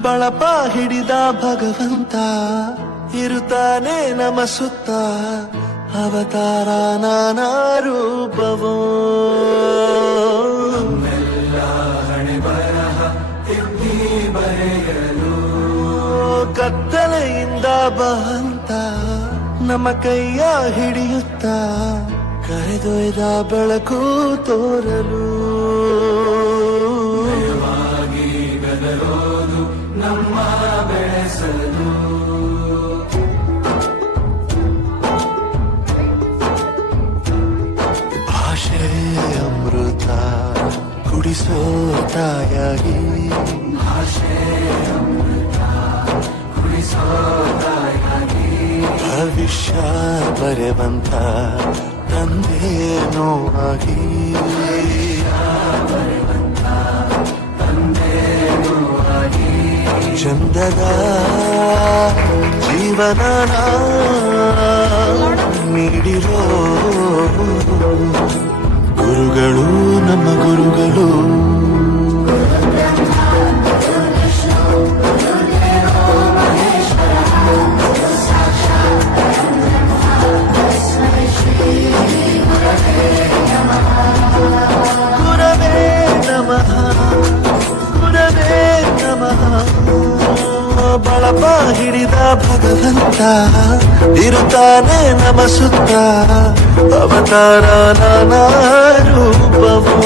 ಬಳಪ ಹಿಡಿದ ಭಗವಂತ ಇರುತ್ತಾನೆ ನಮ ಸುತ್ತ ಅವತಾರ ನಾನಾ ರೂಪವೋ ಹಣೆ ಬರಹ ತಿದ್ದಿ ಬರೆಯಲು ಕತ್ತಲೆಯಿಂದ ಬಹಂತ ನಮ್ಮ ಕೈಯ ಹಿಡಿಯುತ್ತ ಕರೆದೊಯ್ದ ಬೆಳಕು ತೋರಲು ಗದರೋದು ನಮ್ಮ ಬೆಳೆಸಲು ಭಾಷೆ ಅಮೃತ ಕುಡಿಸೋ ತಾಯಾಗಿ ಭಾಷೆ ಅಮೃತ ಕುಡಿಸೋ ತಾಯಾಗಿ ಭವಿಷ್ಯ ಬರೆವಂತ ತಂದೇನೋ ಆಗಿ ಚಂದದ ಜೀವನ ನೀಡಿರೋ ಗುರುಗಳು ನಮ್ಮ ಗುರುಗಳು ಗುರವೇ ನಮಃ ಗುರವೇ ನಮಃ ಬಳಪ ಹಿಡಿದ ಭಗವಂತ ಇರುತ್ತಾನೆ ನಮ ಸುತ್ತ ಅವತಾರ ನಾನಾ ರೂಪವೋ